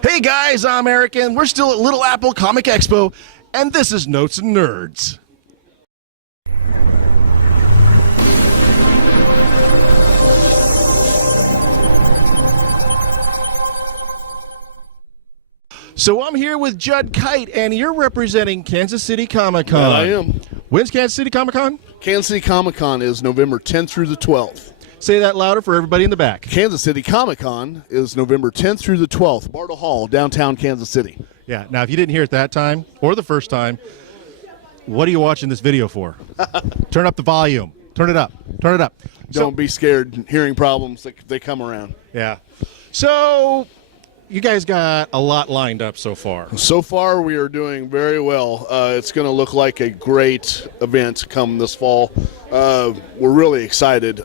Hey guys, I'm Eric, and we're still at Little Apple Comic Expo, and this is Notes and Nerds. So I'm here with Judd Kite, and you're representing Kansas City Comic Con. I am. When's Kansas City Comic Con? Kansas City Comic Con is November 10th through the 12th. Say that louder for everybody in the back. Kansas City Comic Con is November 10th through the 12th, Bartle Hall, downtown Kansas City. Yeah, now if you didn't hear it that time, or the first time, what are you watching this video for? Turn up the volume. Turn it up. Turn it up. Don't be scared. Hearing problems, they come around. Yeah. So you guys got a lot lined up so far. So far, we are doing very well. It's going to look like a great event come this fall. We're really excited.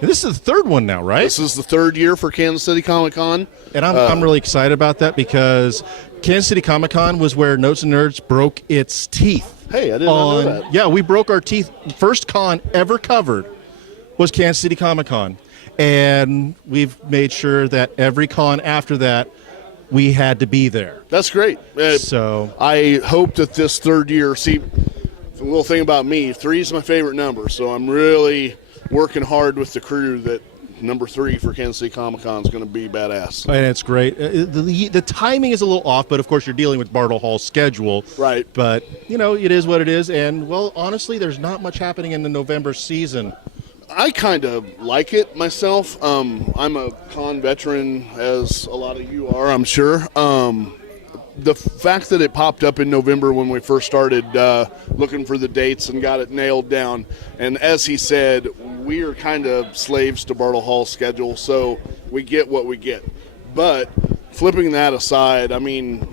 This is the third one now, right? This is the third year for Kansas City Comic Con. And I'm really excited about that because Kansas City Comic Con was where Notes and Nerds broke its teeth. Hey, I didn't know that. Yeah, we broke our teeth. First con ever covered was Kansas City Comic Con. And we've made sure that every con after that, we had to be there. That's great. So I hope that this third year, see, the little thing about me, 3 is my favorite number, so I'm really working hard with the crew that number 3 for Kansas City Comic Con is going to be badass. And it's great. The timing is a little off, but of course you're dealing with Bartle Hall's schedule. Right. But, you know, it is what it is. And, well, honestly, there's not much happening in the November season. I kind of like it myself. I'm a con veteran, as a lot of you are, I'm sure. The fact that it popped up in November when we first started looking for the dates and got it nailed down, and as he said, we are kind of slaves to Bartle Hall's schedule, so we get what we get. But flipping that aside, I mean,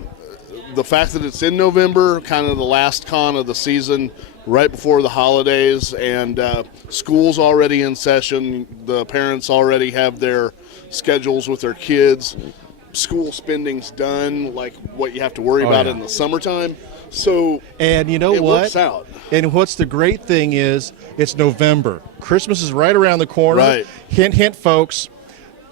the fact that it's in November, kind of the last con of the season, right before the holidays, and school's already in session. The parents already have their schedules with their kids. School spending's done, like what you have to worry about in the summertime. So, and you know it what? Works out. And what's the great thing is, it's November. Christmas is right around the corner. Right. Hint, hint, folks.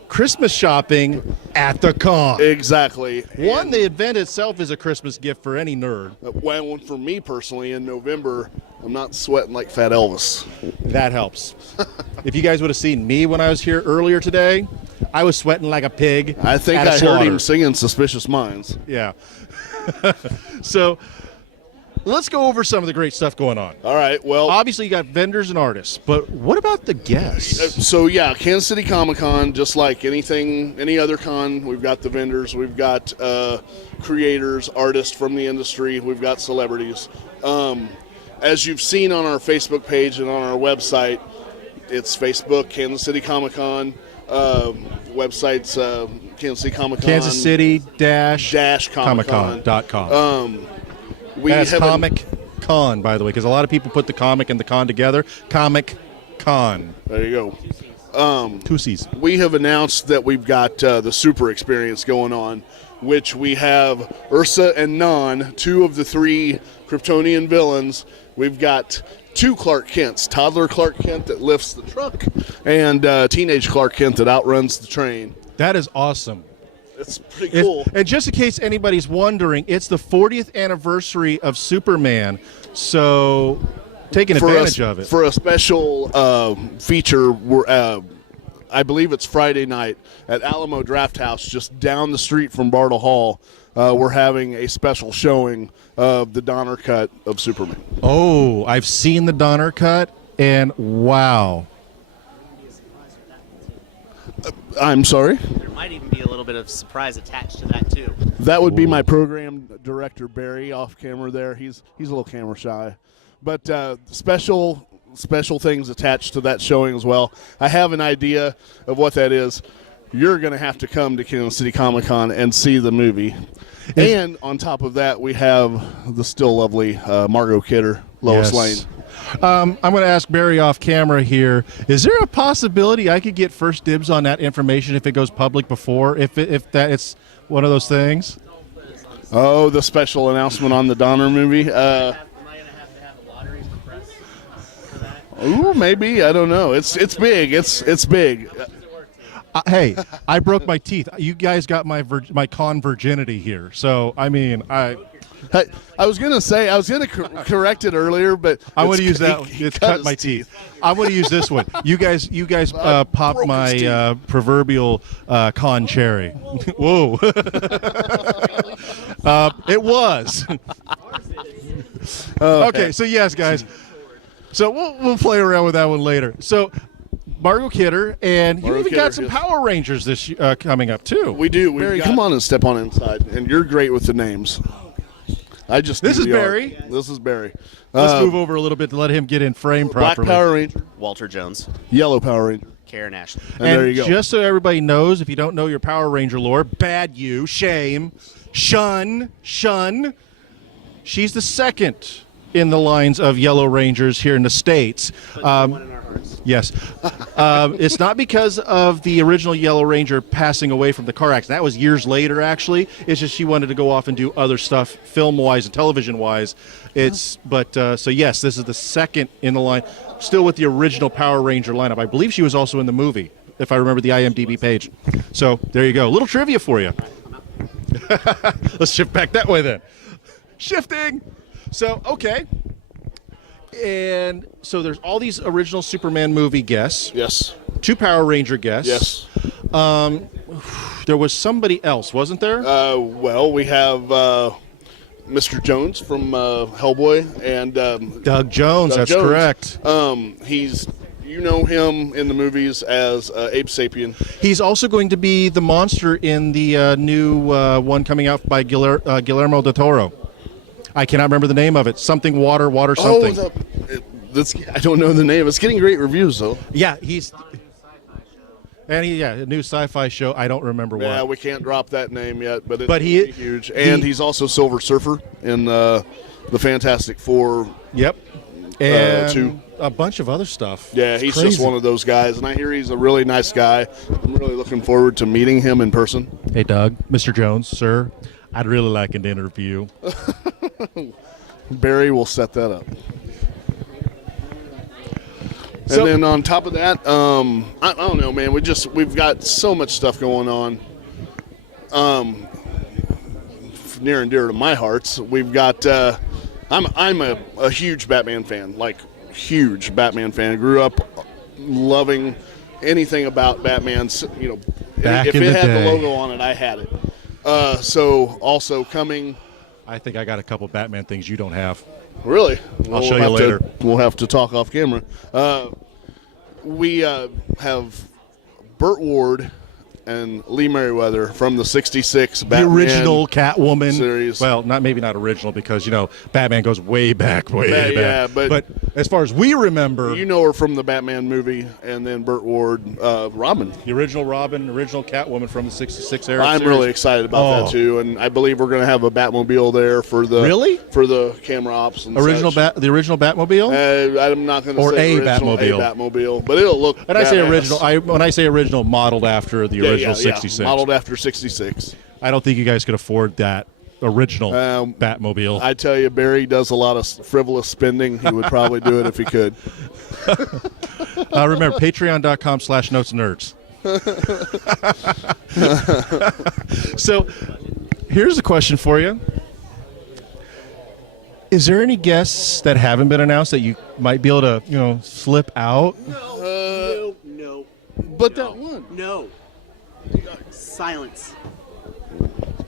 Christmas shopping at the con. Exactly. One, the event itself is a Christmas gift for any nerd. Well, for me personally, in November, I'm not sweating like Fat Elvis. That helps. If you guys would have seen me when I was here earlier today, I was sweating like a pig. I think I heard him singing Suspicious Minds. Yeah. So let's go over some of the great stuff going on. All right, well, obviously you got vendors and artists, but what about the guests? So yeah, Kansas City Comic Con, just like any other con, we've got the vendors, we've got creators, artists from the industry, we've got celebrities. As you've seen on our Facebook page and on our website, it's Facebook, Kansas City Comic Con. Website's Kansas City Comic Con. Kansas City-Comic-Con.com. That's Comic Con, by the way, because a lot of people put the comic and the con together. Comic Con. There you go. 2 C's. We have announced that we've got the Super Experience going on, which we have Ursa and Non, 2 of the 3 Kryptonian villains. We've got 2 Clark Kents, toddler Clark Kent that lifts the truck, and teenage Clark Kent that outruns the train. That is awesome. It's pretty cool. And just in case anybody's wondering, it's the 40th anniversary of Superman, so taking advantage of it. For a special feature, I believe it's Friday night at Alamo Draft House, just down the street from Bartle Hall. We're having a special showing of the Donner cut of Superman. Oh, I've seen the Donner cut, and wow. I'm sorry? There might even be a little bit of surprise attached to that, too. That would be my program director, Barry, off camera there. He's a little camera shy. But special things attached to that showing as well. I have an idea of what that is. You're going to have to come to Kansas City Comic Con and see the movie. And on top of that, we have the still lovely Margot Kidder, Lois Lane. I'm going to ask Barry off camera here. Is there a possibility I could get first dibs on that information if it goes public before, if that it's one of those things? Oh, the special announcement on the Donner movie. Am I going to have a lottery for press for that? Ooh, maybe. I don't know. It's big. It's big. Hey, I broke my teeth. You guys got my my con virginity here. So I mean, I was gonna correct it earlier, but I want to use that. he It's cut my teeth. I want to use this one. You guys popped broke his my proverbial con cherry. Whoa! It was. Okay, so yes, guys. So we'll play around with that one later. So Margot Kidder, and you even got some Power Rangers this coming up too. We do. Barry, come on and step on inside. And you're great with the names. This is Barry. This is Barry. Let's move over a little bit to let him get in frame properly. Black Power Ranger. Walter Jones. Yellow Power Ranger. Karen Ashley. And there you go. Just so everybody knows, if you don't know your Power Ranger lore, bad you, shame, shun. She's the second in the lines of Yellow Rangers here in the States. One in our hearts. Yes. It's not because of the original Yellow Ranger passing away from the car accident. That was years later, actually. It's just she wanted to go off and do other stuff, film-wise and television-wise. So yes, this is the second in the line, still with the original Power Ranger lineup. I believe she was also in the movie, if I remember the IMDb page. So there you go. A little trivia for you. Let's shift back that way then. Shifting. So, okay. And so there's all these original Superman movie guests. Yes. 2 Power Ranger guests. Yes. There was somebody else, wasn't there? Well, we have Mr. Jones from Hellboy and Doug Jones. That's correct. You know him in the movies as Abe Sapien. He's also going to be the monster in the new one coming out by Guillermo del Toro. I cannot remember the name of it. Something water something. I don't know the name. It's getting great reviews, though. Yeah, a new sci-fi show. I don't remember what. Yeah, we can't drop that name yet, but it's huge. And he's also Silver Surfer in the Fantastic Four. Yep. And 2. A bunch of other stuff. Yeah, he's just one of those guys, and I hear he's a really nice guy. I'm really looking forward to meeting him in person. Hey, Doug, Mr. Jones, sir, I'd really like an interview. Barry will set that up. And then on top of that, I don't know, man. We've got so much stuff going on. Near and dear to my hearts, we've got. I'm a huge Batman fan, like huge Batman fan. I grew up loving anything about Batman. You know, Back if in it the had day. the logo on it, I had it. So also coming. I think I got a couple Batman things you don't have. Really? I'll show you later. We'll have to talk off camera. We have Burt Ward and Lee Merriweather from the '66 Batman. The original Catwoman series. Well, maybe not original because Batman goes way back. Yeah, but as far as we remember, you know her from the Batman movie, and then Burt Ward, Robin. The original Robin, original Catwoman from the '66 era. I'm really excited about that too, and I believe we're going to have a Batmobile there for the camera ops and the original Batmobile. I'm not going to say original Batmobile, but it'll look. And when I say original, modeled after the original '66. Modeled after '66. I don't think you guys could afford that original Batmobile. I tell you, Barry does a lot of frivolous spending. He would probably do it if he could. Remember, patreon.com/notesnerds. So, here's a question for you. Is there any guests that haven't been announced that you might be able to, slip out? No. But that one. No. Silence.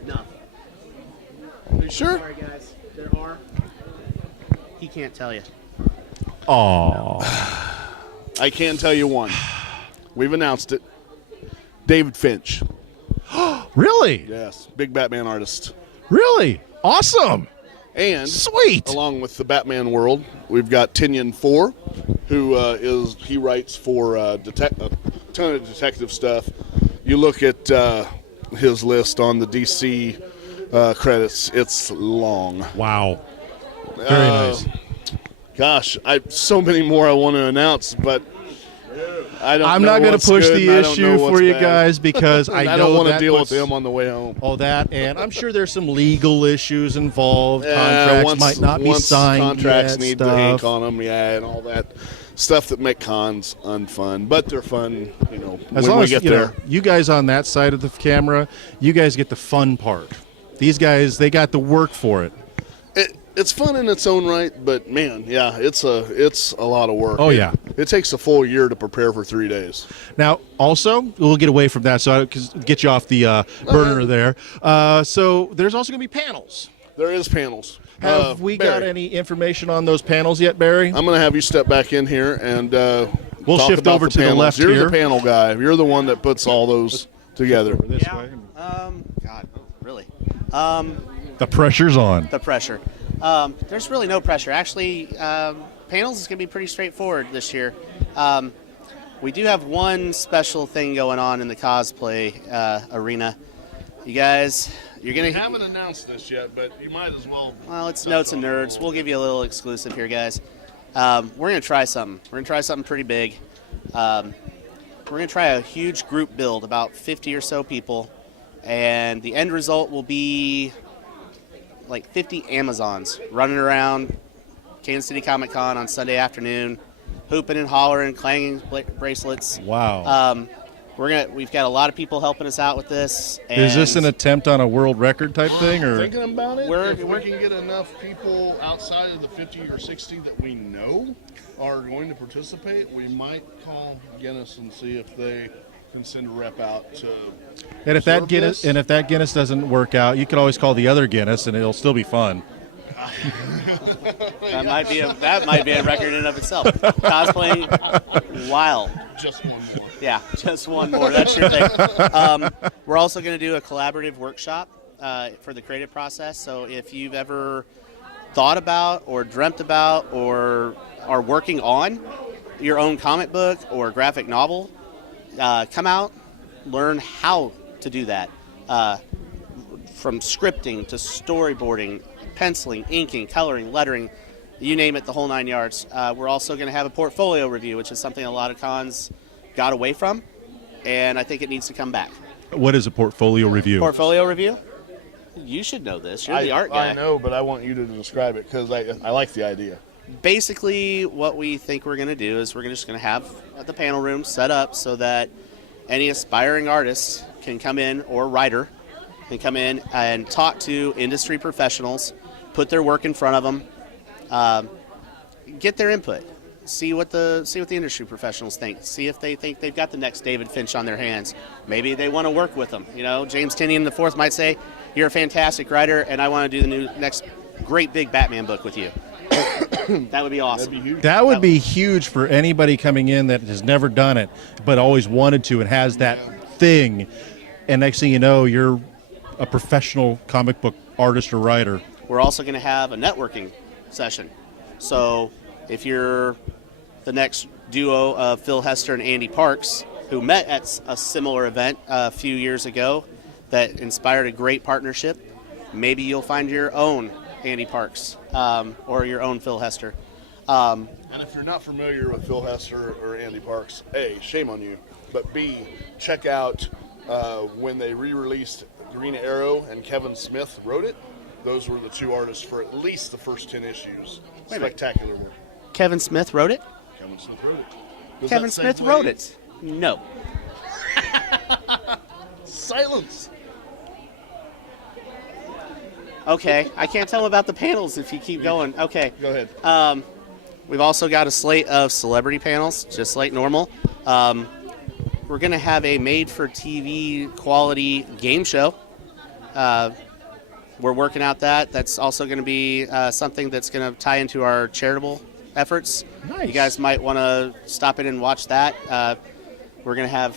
Nothing. Are you sure? Sorry, guys. There are. He can't tell you. Aww. I can tell you one. We've announced it. David Finch. Really? Yes. Big Batman artist. Really? Awesome. And sweet. Along with the Batman world, we've got Tinian 4, who he writes for a ton of detective stuff. You look at his list on the DC credits; it's long. Wow. Very nice. Gosh, so many more I want to announce, but I'm not going to push the issue for you guys because I don't want to that deal with them on the way home. Oh, that, and I'm sure there's some legal issues involved. Yeah, Contracts might not be signed contracts yet, need stuff. to ink on them, and all that stuff that make cons unfun. But they're fun, As when long we as get you there. know, you guys on that side of the camera, you guys get the fun part. These guys, they got the work for it. It's fun in its own right, but man, yeah, it's a lot of work. Oh, yeah. It takes a full year to prepare for 3 days. Now, also, we'll get away from that, so I can get you off the burner there. So there's also going to be panels. There is panels. Have we got Barry, any information on those panels yet, Barry? I'm going to have you step back in here and We'll talk shift about over to the panels. left You're here. the panel guy. You're the one that puts all those together. This Yeah. way. God, really. The pressure's on. The pressure. There's really no pressure. Actually, panels is going to be pretty straightforward this year. We do have one special thing going on in the cosplay arena. You guys, you're going We to... haven't announced this yet, but you might as well. Well, it's Notes and Nerds. We'll give you a little exclusive here, guys. We're going to try something. We're going to try something pretty big. We're going to try a huge group build, about 50 or so people. And the end result will be like 50 Amazons running around Kansas City Comic Con on Sunday afternoon, hooping and hollering, clanging bracelets. Wow. We've got a lot of people helping us out with this. Is this an and attempt on a world record type thing, or Thinking about it, We're- if we can get enough people outside of the 50 or 60 that we know are going to participate, we might call Guinness and see if they can send a rep out to. and if that observe Guinness this. Guinness doesn't work out, you could always call the other Guinness, and it'll still be fun. that might be a record in and of itself. Cosplaying wild. Just one more. Yeah, just one more. That's your thing. We're also going to do a collaborative workshop for the creative process. So if you've ever thought about or dreamt about or are working on your own comic book or graphic novel, come out, learn how to do that. From scripting to storyboarding, penciling, inking, coloring, lettering, you name it, the whole 9 yards. We're also going to have a portfolio review, which is something a lot of cons got away from, and I think it needs to come back. What is a portfolio review? Portfolio review? You should know this. You're the art guy. I know, but I want you to describe it because I like the idea. Basically, what we think we're going to do is we're just going to have the panel room set up so that any aspiring artist can come in, or writer can come in and talk to industry professionals, put their work in front of them, get their input, see what the industry professionals think, see if they think they've got the next David Finch on their hands. Maybe they want to work with them. James Tynion IV might say, "You're a fantastic writer, and I want to do the next great big Batman book with you." That would be awesome. That'd be huge. That would be huge for anybody coming in that has never done it, but always wanted to and has that thing. And next thing you know, you're a professional comic book artist or writer. We're also going to have a networking session. So if you're the next duo of Phil Hester and Andy Parks, who met at a similar event a few years ago that inspired a great partnership, maybe you'll find your own Andy Parks or your own Phil Hester. And if you're not familiar with Phil Hester or Andy Parks, A, shame on you. But B, check out when they re-released Green Arrow and Kevin Smith wrote it. Those were the two artists for at least the first 10 issues. Wait a minute. Spectacular work. Kevin Smith wrote it? Kevin Smith wrote it. Does Kevin that Smith segue? wrote it. No. Silence. Okay, I can't tell about the panels if you keep going. Okay. Go ahead. We've also got a slate of celebrity panels, just like normal. We're going to have a made-for-TV quality game show. We're working out that. That's also going to be something that's going to tie into our charitable efforts. Nice. You guys might want to stop in and watch that. We're going to have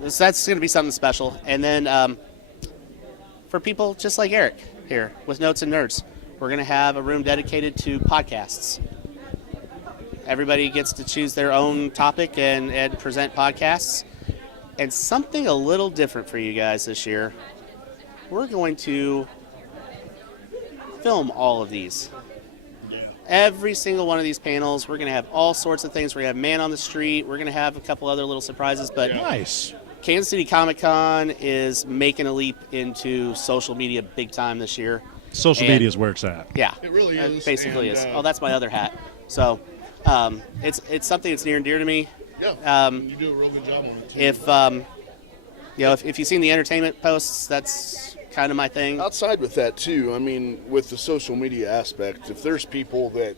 that's going to be something special. And then for people just like Eric here with Notes and Nerds, we're going to have a room dedicated to podcasts. Everybody gets to choose their own topic and present podcasts. And something a little different for you guys this year, we're going to film all of these. every single one of these panels, we're going to have all sorts of things. We're going to have Man on the Street. We're going to have a couple other little surprises. But Nice. Kansas City Comic Con is making a leap into social media big time this year. Social media is where it's at. Yeah, It really is, basically and, is. Oh, that's my other hat. So it's something that's near and dear to me. Yeah, you do a real good job on it, too. If you've seen the entertainment posts, that's kind of my thing. Outside with that, too, I mean, with the social media aspect, if there's people that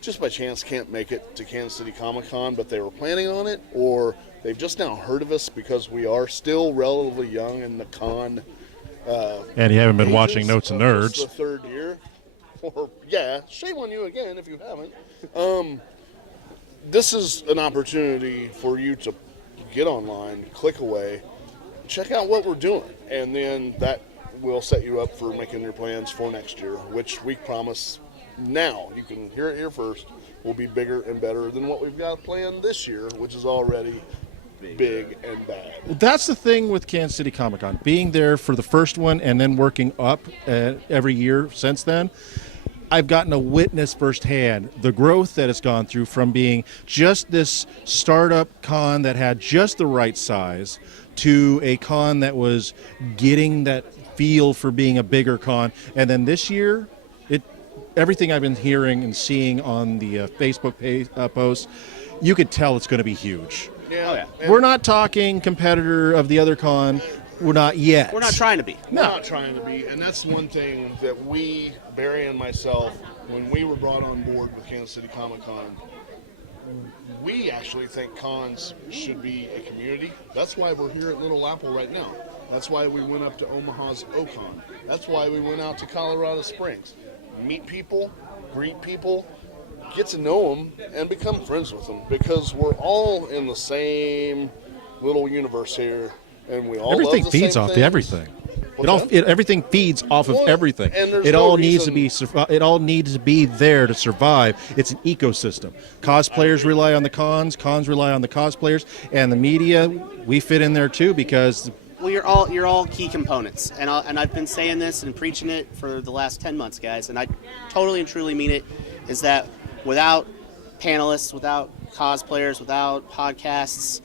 just by chance can't make it to Kansas City Comic Con, but they were planning on it, or they've just now heard of us because we are still relatively young in the con. And you haven't been ages watching Notes and of just Nerds. the third year. Or, yeah, shame on you again if you haven't. This is an opportunity for you to get online, click away, check out what we're doing, and then that will set you up for making your plans for next year, which we promise now, you can hear it here first, will be bigger and better than what we've got planned this year, which is already big and bad. That's the thing with Kansas City Comic Con. Being there for the first one and then working up every year since then, I've gotten to witness firsthand the growth that it's gone through from being just this startup con that had just the right size to a con that was getting that feel for being a bigger con. And then this year, everything I've been hearing and seeing on the Facebook posts, you could tell it's going to be huge. Yeah. We're not talking competitor of the other con. We're not yet. We're not trying to be. We're not trying to be, and that's one thing that we, Barry and myself, when we were brought on board with Kansas City Comic Con, we actually think cons should be a community. That's why we're here at Little Apple right now. That's why we went up to Omaha's Ocon. That's why we went out to Colorado Springs. Meet people, greet people, get to know them, and become friends with them, because we're all in the same little universe here, and we all Everything love the feeds same off to things. everything. What's that? Everything feeds off of Well, everything. and there's It no all needs to reason- be. It all needs to be there to survive. It's an ecosystem. Cosplayers rely on the cons. Cons rely on the cosplayers, and the media. We fit in there too because Well, you're all key components, and I've been saying this and preaching it for the last 10 months, guys, and I totally and truly mean it. Is that without panelists, without cosplayers, without podcasts,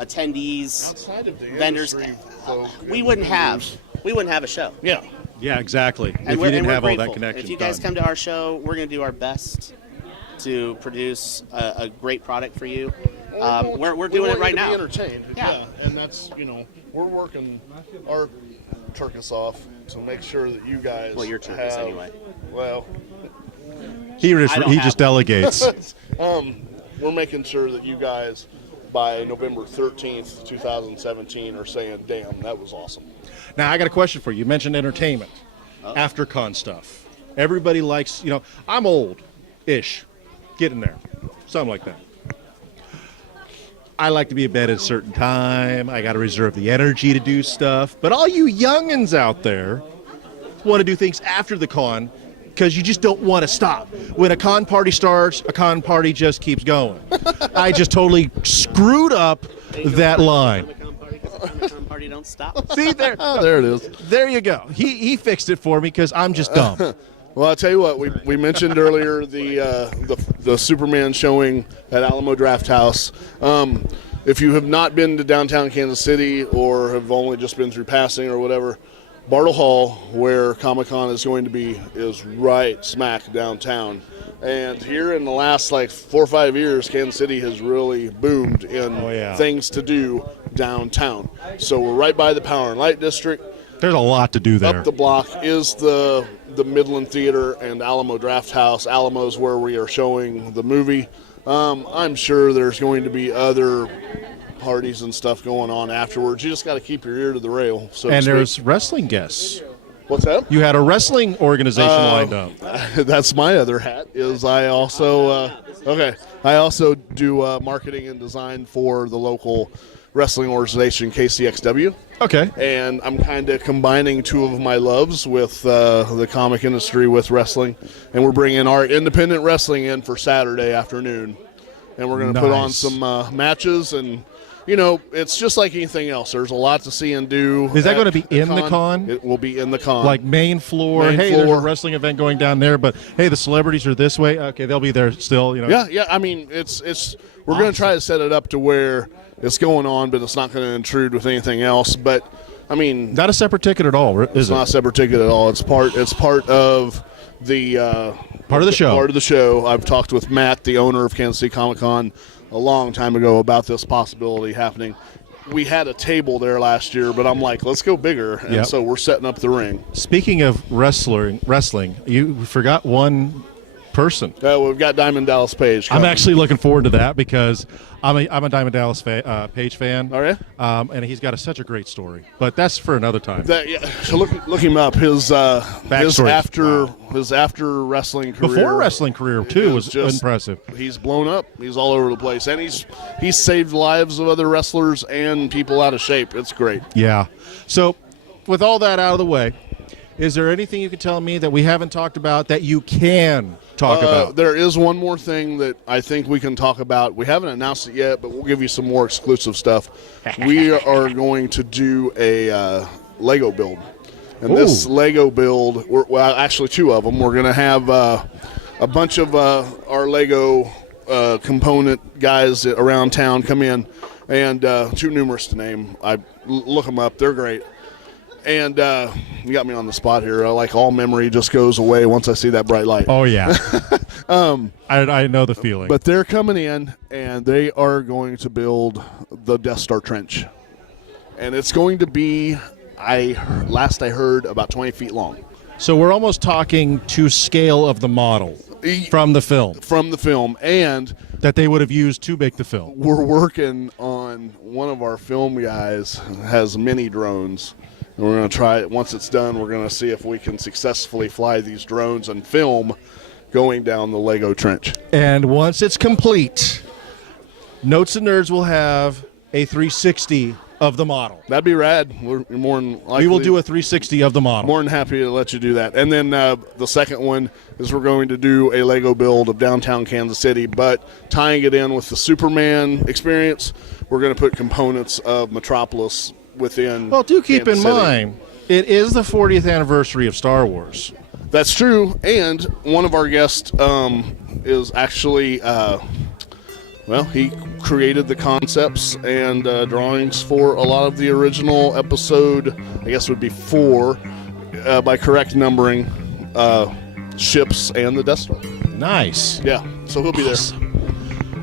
attendees, Outside of the vendors, industry folk we and wouldn't have vendors. a show. Yeah. yeah, exactly. And If we're, you didn't and we're have all grateful. that connection, If you guys done. come to our show, we're going to do our best to produce a great product for you. We're doing it right now. Be entertained. Yeah. And that's, we're working our turkis off to make sure that you guys. Well, your turkis have, anyway. Well, he I don't just have- delegates. we're making sure that you guys by November 13th, 2017, are saying, "Damn, that was awesome." Now I got a question for you. You mentioned entertainment, after con stuff. Everybody likes. I'm old-ish, getting there, something like that. I like to be in bed at a certain time. I got to reserve the energy to do stuff. But all you youngins out there want to do things after the con because you just don't want to stop. When a con party starts, a con party just keeps going. I just totally screwed up that line. Comic-Con party don't stop. See, there, Oh, there it is. there you go. He fixed it for me because I'm just dumb. Well, I'll tell you what. We mentioned earlier the Superman showing at Alamo Draft House. If you have not been to downtown Kansas City or have only just been through passing or whatever, Bartle Hall, where Comic-Con is going to be, is right smack downtown. And here in the last 4 or 5 years, Kansas City has really boomed in things to do downtown. So we're right by the Power and Light District. There's a lot to do there. Up the block is the Midland Theater and Alamo Draft House. Alamo's where we are showing the movie. I'm sure there's going to be other parties and stuff going on afterwards. You just got to keep your ear to the rail. So And to there's speak. wrestling guests. What's that? You had a wrestling organization lined up. That's my other hat. Is I also I also do marketing and design for the local wrestling organization KCXW. Okay. And I'm kind of combining two of my loves with the comic industry with wrestling, and we're bringing our independent wrestling in for Saturday afternoon, and we're going to put on Nice. some matches and it's just like anything else. There's a lot to see and do. Is that going to be in the con? It will be in the con. Like main floor. Hey, there's a wrestling event going down there, but hey, the celebrities are this way. Okay, they'll be there still. Yeah. I mean, we're going to try to set it up to where it's going on, but it's not going to intrude with anything else. But I mean, not a separate ticket at all, is it? It's not a separate ticket at all. It's part of the part of the show. Part of the show. I've talked with Matt, the owner of Kansas City Comic Con, a long time ago about this possibility happening. We had a table there last year, but I'm like, let's go bigger, and so we're setting up the ring. Speaking of wrestling, you forgot one person. We've got Diamond Dallas Page coming. I'm actually looking forward to that because I'm a Diamond Dallas Page fan. All right. And he's got such a great story, but that's for another time. So look him up. His backstory. His after wrestling career. Before wrestling career too was just impressive. He's blown up. He's all over the place, and he's saved lives of other wrestlers and people out of shape. It's great. Yeah. So, with all that out of the way, is there anything you can tell me that we haven't talked about that you can talk about? There is one more thing that I think we can talk about. We haven't announced it yet, but we'll give you some more exclusive stuff. We are going to do a Lego build. And this Lego build, actually two of them. We're going to have a bunch of our Lego component guys around town come in, and too numerous to name. I look them up. They're great. And you got me on the spot here. Like all memory just goes away once I see that bright light. Oh, yeah. I know the feeling. But they're coming in, and they are going to build the Death Star trench. And it's going to be, last I heard, about 20 feet long. So we're almost talking to scale of the model from the film. From the film. And that they would have used to make the film. We're working on one of our film guys has mini drones. And we're going to try it. Once it's done, we're going to see if we can successfully fly these drones and film going down the Lego trench. And once it's complete, Notes and Nerds will have a 360 of the model. That'd be rad. We're more than likely, we will do a 360 of the model. More than happy to let you do that. And then the second one is we're going to do a Lego build of downtown Kansas City, but tying it in with the Superman experience, we're going to put components of Metropolis within. Well, do keep Kansas in City. mind, it is the 40th anniversary of Star Wars. That's true, and one of our guests is actually, he created the concepts and drawings for a lot of the original episode, I guess it would be 4, by correct numbering, ships and the Death Star. Nice. Yeah, so he'll be there.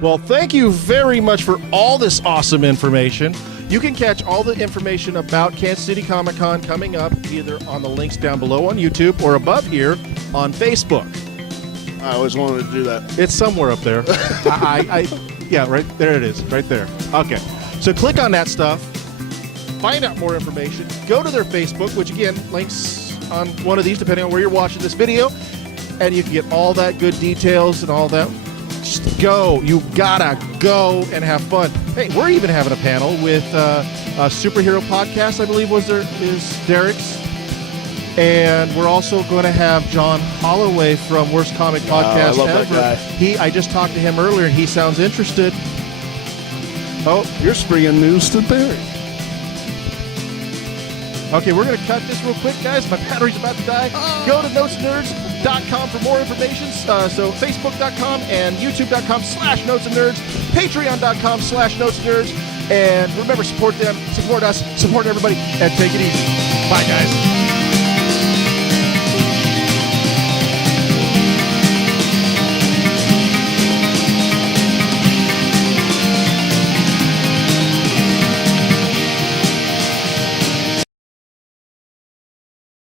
Well, thank you very much for all this awesome information. You can catch all the information about Kansas City Comic Con coming up either on the links down below on YouTube or above here on Facebook. I always wanted to do that. It's somewhere up there. Yeah, right there it is, right there. Okay, so click on that stuff, find out more information, go to their Facebook, which again, links on one of these depending on where you're watching this video, and you can get all that good details and all that. Just go. You gotta go and have fun. Hey, we're even having a panel with a superhero podcast, I believe is Derek's. And we're also going to have John Holloway from Worst Comic Podcast I love Ever. that guy. I just talked to him earlier, and he sounds interested. Oh, you're springing news to Barry. Okay, we're going to cut this real quick, guys. My battery's about to die. Go to notesnerds.com for more information. So facebook.com and youtube.com/notesandnerds, patreon.com/notesandnerds. And remember, support them, support us, support everybody, and take it easy. Bye, guys.